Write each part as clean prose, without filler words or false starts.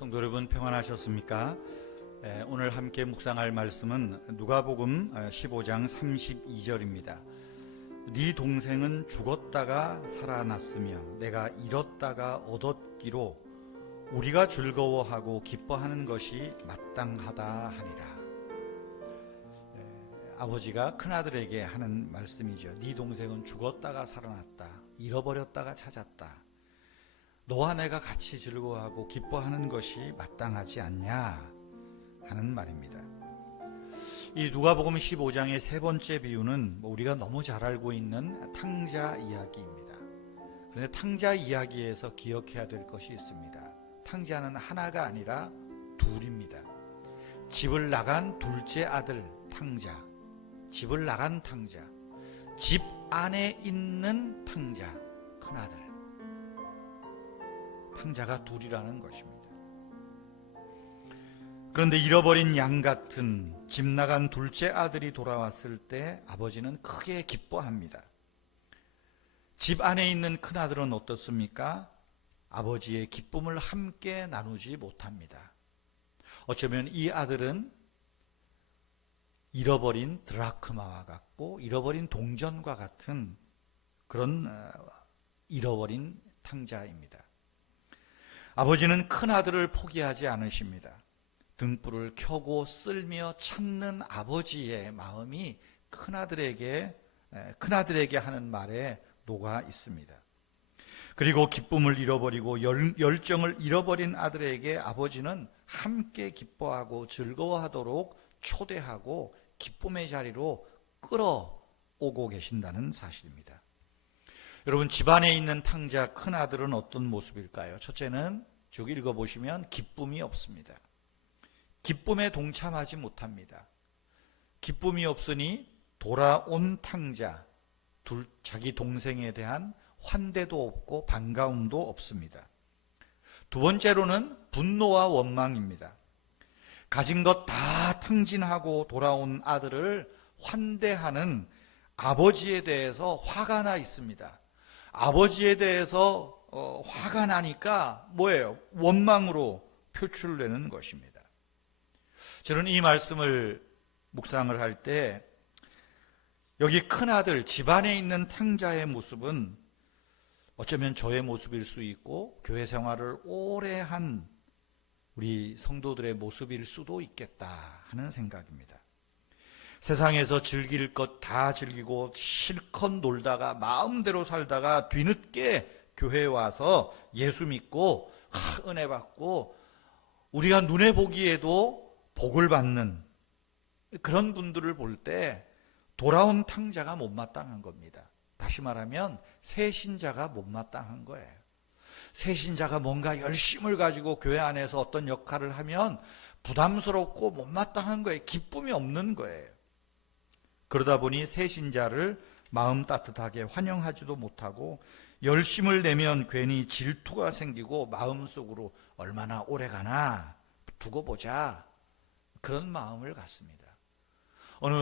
성도 여러분 평안하셨습니까? 오늘 함께 묵상할 말씀은 누가복음 15장 32절입니다. 네 동생은 죽었다가 살아났으며 내가 잃었다가 얻었기로 우리가 즐거워하고 기뻐하는 것이 마땅하다 하니라. 아버지가 큰아들에게 하는 말씀이죠. 네 동생은 죽었다가 살아났다. 잃어버렸다가 찾았다. 너와 내가 같이 즐거워하고 기뻐하는 것이 마땅하지 않냐 하는 말입니다. 이 누가복음 15장의 세 번째 비유는 우리가 너무 잘 알고 있는 탕자 이야기입니다. 그런데 탕자 이야기에서 기억해야 될 것이 있습니다. 탕자는 하나가 아니라 둘입니다. 집을 나간 둘째 아들 탕자, 집을 나간 탕자, 집 안에 있는 탕자, 큰아들. 탕자가 둘이라는 것입니다. 그런데 잃어버린 양 같은 집 나간 둘째 아들이 돌아왔을 때 아버지는 크게 기뻐합니다. 집 안에 있는 큰아들은 어떻습니까? 아버지의 기쁨을 함께 나누지 못합니다. 어쩌면 이 아들은 잃어버린 드라크마와 같고 잃어버린 동전과 같은 그런 잃어버린 탕자입니다. 아버지는 큰아들을 포기하지 않으십니다. 등불을 켜고 쓸며 찾는 아버지의 마음이 큰아들에게 하는 말에 녹아 있습니다. 그리고 기쁨을 잃어버리고 열정을 잃어버린 아들에게 아버지는 함께 기뻐하고 즐거워하도록 초대하고 기쁨의 자리로 끌어오고 계신다는 사실입니다. 여러분, 집안에 있는 탕자 큰아들은 어떤 모습일까요? 첫째는 쭉 읽어보시면 기쁨이 없습니다. 기쁨에 동참하지 못합니다. 기쁨이 없으니 돌아온 탕자, 자기 동생에 대한 환대도 없고 반가움도 없습니다. 두 번째로는 분노와 원망입니다. 가진 것 다 탕진하고 돌아온 아들을 환대하는 아버지에 대해서 화가 나 있습니다. 아버지에 대해서 화가 나니까 뭐예요? 원망으로 표출되는 것입니다. 저는 이 말씀을 묵상을 할 때 여기 큰아들, 집안에 있는 탕자의 모습은 어쩌면 저의 모습일 수 있고 교회 생활을 오래 한 우리 성도들의 모습일 수도 있겠다 하는 생각입니다. 세상에서 즐길 것 다 즐기고 실컷 놀다가 마음대로 살다가 뒤늦게 교회에 와서 예수 믿고 은혜 받고 우리가 눈에 보기에도 복을 받는 그런 분들을 볼 때 돌아온 탕자가 못마땅한 겁니다. 다시 말하면 새신자가 못마땅한 거예요. 새신자가 뭔가 열심을 가지고 교회 안에서 어떤 역할을 하면 부담스럽고 못마땅한 거예요. 기쁨이 없는 거예요. 그러다 보니 새신자를 마음 따뜻하게 환영하지도 못하고 열심을 내면 괜히 질투가 생기고 마음속으로 얼마나 오래 가나 두고 보자 그런 마음을 갖습니다. 어느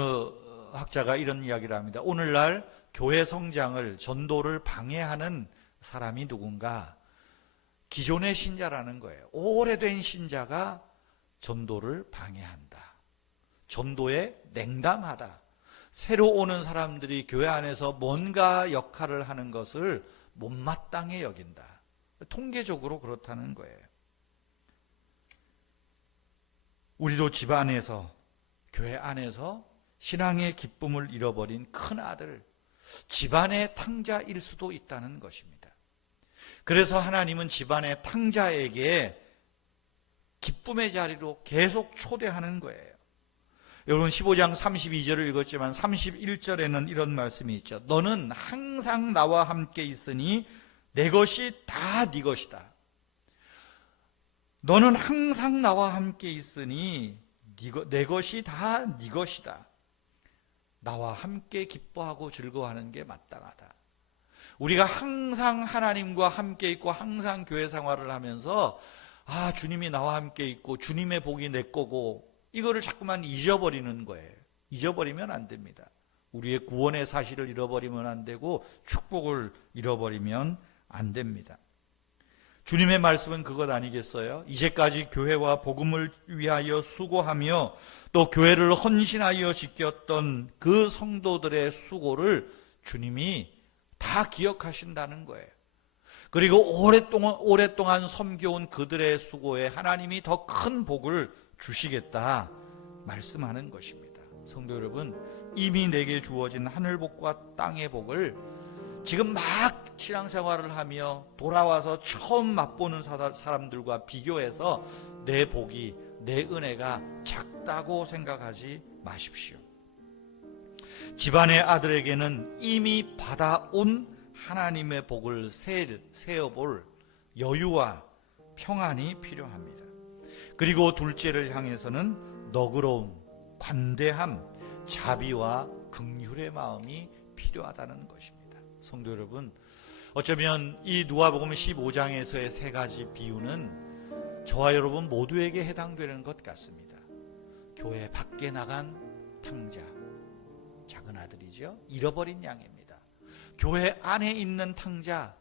학자가 이런 이야기를 합니다. 오늘날 교회 성장을 전도를 방해하는 사람이 누군가? 기존의 신자라는 거예요. 오래된 신자가 전도를 방해한다. 전도에 냉담하다. 새로 오는 사람들이 교회 안에서 뭔가 역할을 하는 것을 못마땅해 여긴다. 통계적으로 그렇다는 거예요. 우리도 집 안에서, 교회 안에서 신앙의 기쁨을 잃어버린 큰아들, 집안의 탕자일 수도 있다는 것입니다. 그래서 하나님은 집안의 탕자에게 기쁨의 자리로 계속 초대하는 거예요. 여러분 15장 32절을 읽었지만 31절에는 이런 말씀이 있죠. 너는 항상 나와 함께 있으니 내 것이 다 네 것이다. 너는 항상 나와 함께 있으니 내 것이 다 네 것이다. 나와 함께 기뻐하고 즐거워하는 게 마땅하다. 우리가 항상 하나님과 함께 있고 항상 교회 생활을 하면서 주님이 나와 함께 있고 주님의 복이 내 거고 이거를 자꾸만 잊어버리는 거예요. 잊어버리면 안 됩니다. 우리의 구원의 사실을 잃어버리면 안 되고 축복을 잃어버리면 안 됩니다. 주님의 말씀은 그것 아니겠어요? 이제까지 교회와 복음을 위하여 수고하며 또 교회를 헌신하여 지켰던 그 성도들의 수고를 주님이 다 기억하신다는 거예요. 그리고 오랫동안 섬겨온 그들의 수고에 하나님이 더 큰 복을 주시겠다 말씀하는 것입니다. 성도 여러분, 이미 내게 주어진 하늘복과 땅의 복을 지금 막 신앙생활을 하며 돌아와서 처음 맛보는 사람들과 비교해서 내 복이, 내 은혜가 작다고 생각하지 마십시오. 집안의 아들에게는 이미 받아온 하나님의 복을 세어볼 여유와 평안이 필요합니다. 그리고 둘째를 향해서는 너그러움, 관대함, 자비와 긍휼의 마음이 필요하다는 것입니다. 성도 여러분, 어쩌면 이 누가복음 15장에서의 세 가지 비유는 저와 여러분 모두에게 해당되는 것 같습니다. 교회 밖에 나간 탕자, 작은 아들이죠. 잃어버린 양입니다. 교회 안에 있는 탕자,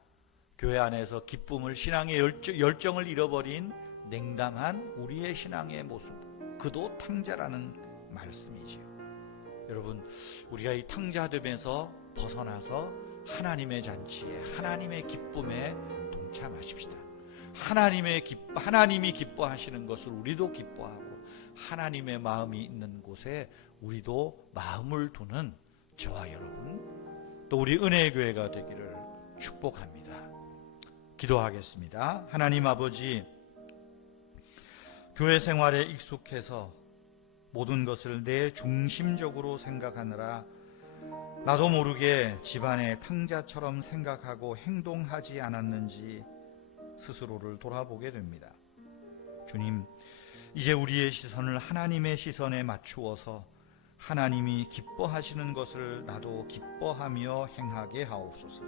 교회 안에서 기쁨을, 신앙의 열정을 잃어버린 냉담한 우리의 신앙의 모습, 그도 탕자라는 말씀이지요. 여러분, 우리가 이 탕자됨에서 벗어나서 하나님의 잔치에, 하나님의 기쁨에 동참하십시다. 하나님이 기뻐하시는 것을 우리도 기뻐하고 하나님의 마음이 있는 곳에 우리도 마음을 두는 저와 여러분, 또 우리 은혜의 교회가 되기를 축복합니다. 기도하겠습니다. 하나님 아버지, 교회 생활에 익숙해서 모든 것을 내 중심적으로 생각하느라 나도 모르게 집안의 탕자처럼 생각하고 행동하지 않았는지 스스로를 돌아보게 됩니다. 주님, 이제 우리의 시선을 하나님의 시선에 맞추어서 하나님이 기뻐하시는 것을 나도 기뻐하며 행하게 하옵소서.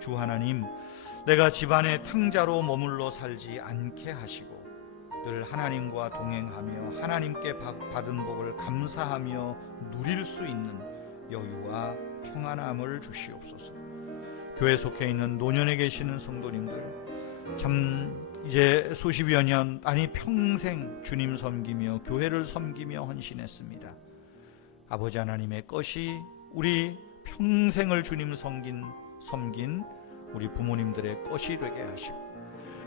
주 하나님, 내가 집안의 탕자로 머물러 살지 않게 하시고 늘 하나님과 동행하며 하나님께 받은 복을 감사하며 누릴 수 있는 여유와 평안함을 주시옵소서. 교회 속해 있는 노년에 계시는 성도님들, 참 이제 수십여 년, 아니 평생 주님 섬기며 교회를 섬기며 헌신했습니다. 아버지 하나님의 것이 우리 평생을 주님 섬긴 우리 부모님들의 것이 되게 하시고,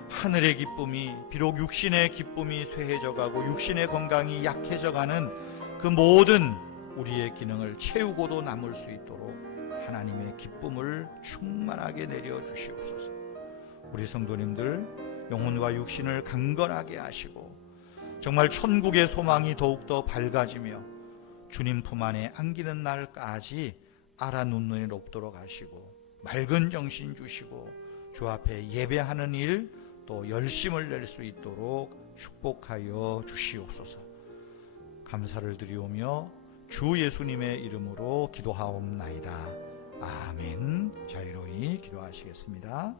하늘의 기쁨이, 비록 육신의 기쁨이 쇠해져가고 육신의 건강이 약해져가는 그 모든 우리의 기능을 채우고도 남을 수 있도록 하나님의 기쁨을 충만하게 내려주시옵소서. 우리 성도님들 영혼과 육신을 강건하게 하시고 정말 천국의 소망이 더욱더 밝아지며 주님 품 안에 안기는 날까지 알아눕는 일 없도록 하시고 맑은 정신 주시고 주 앞에 예배하는 일 또 열심을 낼 수 있도록 축복하여 주시옵소서. 감사를 드리오며 주 예수님의 이름으로 기도하옵나이다. 아멘. 자유로이 기도하시겠습니다.